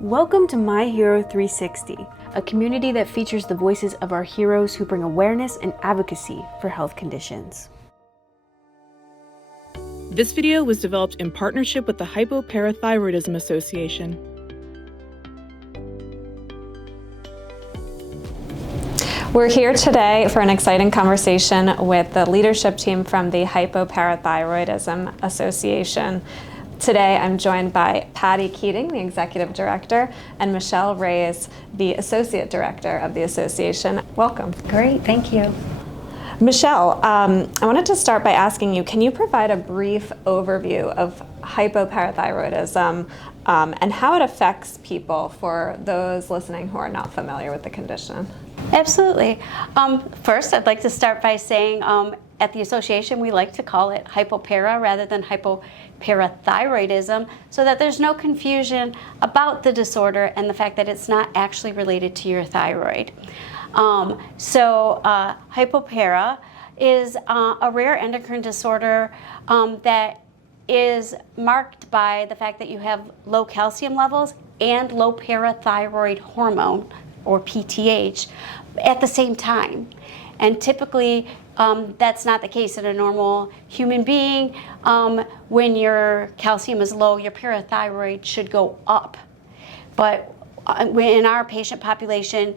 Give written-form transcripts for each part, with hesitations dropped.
Welcome to My Hero 360, a community that features the voices of our heroes who bring awareness and advocacy for health conditions. This video was developed in partnership with the HypoPARAthryoidism Association. We're here today for an exciting conversation with the leadership team from the HypoPARAthryoidism Association. Today I'm joined by Patty Keating, the Executive Director, and Michele Reyes, the Associate Director of the Association. Welcome. Great, thank you. Michele, I wanted to start by asking you, can you provide a brief overview of hypoparathyroidism and how it affects people for those listening who are not familiar with the condition? Absolutely. First, I'd like to start by saying at the association, we like to call it HypoPARA rather than hypoparathyroidism, so that there's no confusion about the disorder and the fact that it's not actually related to your thyroid. HypoPARA is a rare endocrine disorder that is marked by the fact that you have low calcium levels and low parathyroid hormone, or PTH, at the same time. And typically, that's not the case in a normal human being. When your calcium is low, your parathyroid should go up. But in our patient population,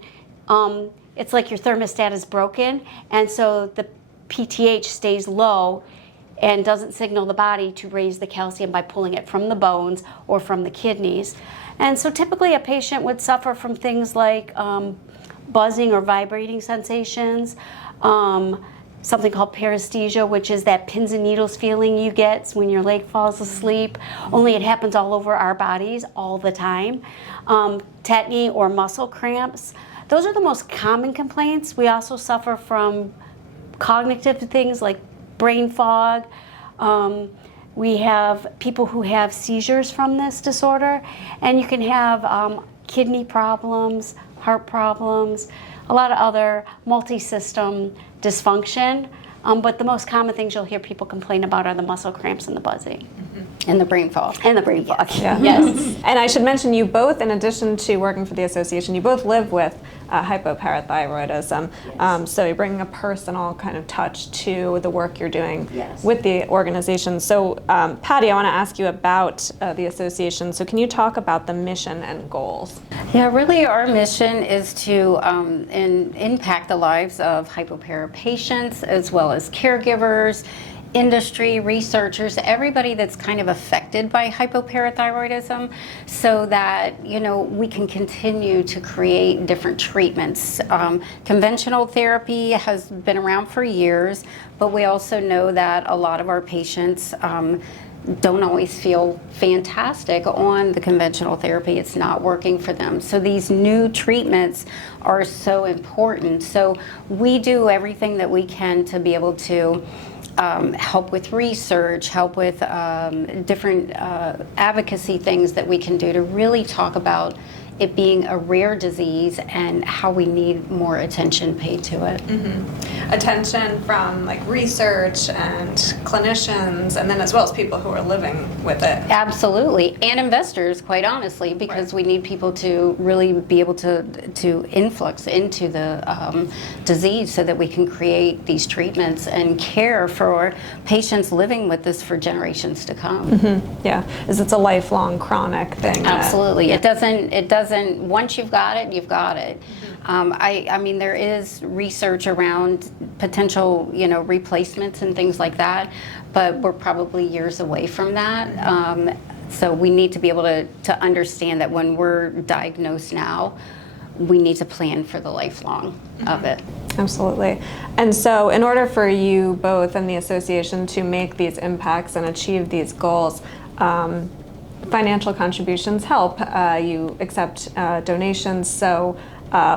it's like your thermostat is broken, and so the PTH stays low and doesn't signal the body to raise the calcium by pulling it from the bones or from the kidneys. And so typically a patient would suffer from things like buzzing or vibrating sensations, something called paresthesia, which is that pins and needles feeling you get when your leg falls asleep, only it happens all over our bodies all the time. Tetany or muscle cramps. Those are the most common complaints. We also suffer from cognitive things like brain fog. We have people who have seizures from this disorder, and you can have kidney problems, heart problems, a lot of other multi-system dysfunction. But the most common things you'll hear people complain about are the muscle cramps and the buzzing. Mm-hmm. And the brain fog. And the brain fog. Yeah. Yes. And I should mention, you both, in addition to working for the association, you both live with hypoparathyroidism. Yes. So you're bringing a personal kind of touch to the work you're doing Yes. with the organization. So Patty, I want to ask you about the association. So can you talk about the mission and goals? Yeah, really our mission is to impact the lives of HypoPARA patients as well as caregivers, industry, researchers, everybody that's kind of affected by hypoparathyroidism, so that, you know, we can continue to create different treatments. Conventional therapy has been around for years, but we also know that a lot of our patients don't always feel fantastic on the conventional therapy. It's not working for them. So these new treatments are so important. So we do everything that we can to be able to help with research, help with different advocacy things that we can do to really talk about it being a rare disease and how we need more attention paid to it. Mm-hmm. Attention from like research and clinicians, and then as well as people who are living with it. Absolutely, and investors, quite honestly, because we need people to really be able to influx into the disease so that we can create these treatments and care for patients living with this for generations to come. Mm-hmm. Yeah, it's a lifelong chronic thing. Absolutely, it doesn't. Once you've got it, you've got it. Mm-hmm. I mean, there is research around potential, replacements and things like that, but we're probably years away from that. So we need to be able to understand that when we're diagnosed now, we need to plan for the lifelong of it. Absolutely. And so in order for you both and the association to make these impacts and achieve these goals, financial contributions help. You accept donations. So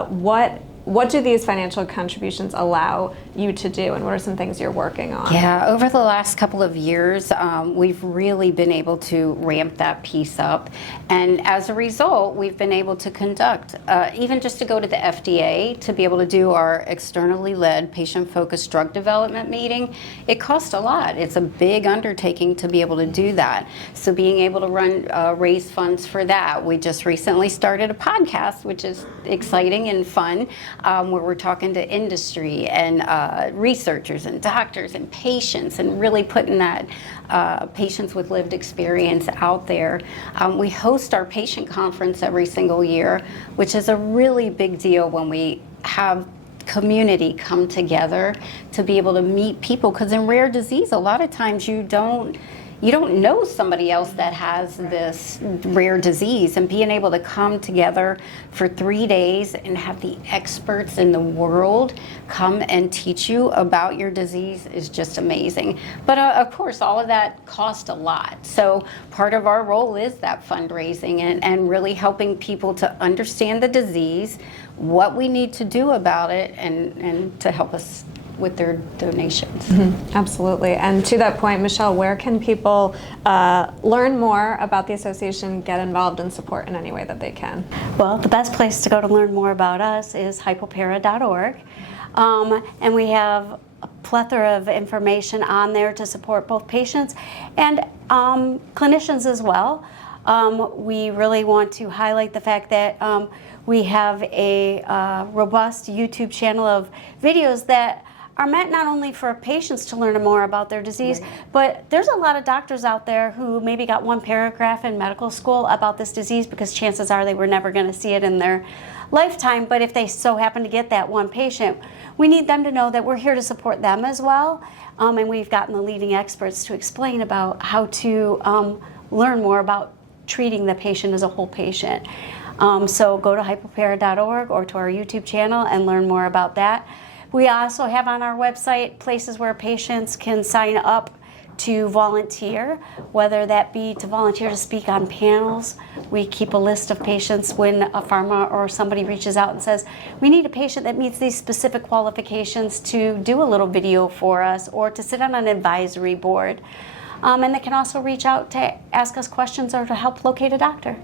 what what do these financial contributions allow you to do, and what are some things you're working on? Yeah, over the last couple of years, we've really been able to ramp that piece up. And as a result, we've been able to conduct, even just to go to the FDA, to be able to do our externally led patient-focused drug development meeting, it costs a lot. It's a big undertaking to be able to do that. So being able to raise funds for that. We just recently started a podcast, which is exciting and fun, where we're talking to industry and researchers and doctors and patients, and really putting that patients with lived experience out there. We host our patient conference every single year, which is a really big deal when we have community come together to be able to meet people, because in rare disease, a lot of times you don't know somebody else that has this rare disease, and being able to come together for 3 days and have the experts in the world come and teach you about your disease is just amazing. But of course, all of that costs a lot. So part of our role is that fundraising and really helping people to understand the disease, what we need to do about it, and to help us with their donations. Mm-hmm. Absolutely. And to that point, Michele, where can people learn more about the association, get involved, and support in any way that they can? Well, the best place to go to learn more about us is HypoPARA.org. And we have a plethora of information on there to support both patients and clinicians as well. We really want to highlight the fact that we have a robust YouTube channel of videos that are meant not only for patients to learn more about their disease, but there's a lot of doctors out there who maybe got one paragraph in medical school about this disease, because chances are they were never going to see it in their lifetime. But if they so happen to get that one patient, we need them to know that we're here to support them as well. And we've gotten the leading experts to explain about how to learn more about treating the patient as a whole patient. So go to HypoPARA.org or to our YouTube channel and learn more about that. We also have on our website places where patients can sign up to volunteer, whether that be to volunteer to speak on panels. We keep a list of patients when a pharma or somebody reaches out and says, we need a patient that meets these specific qualifications to do a little video for us or to sit on an advisory board. And they can also reach out to ask us questions or to help locate a doctor.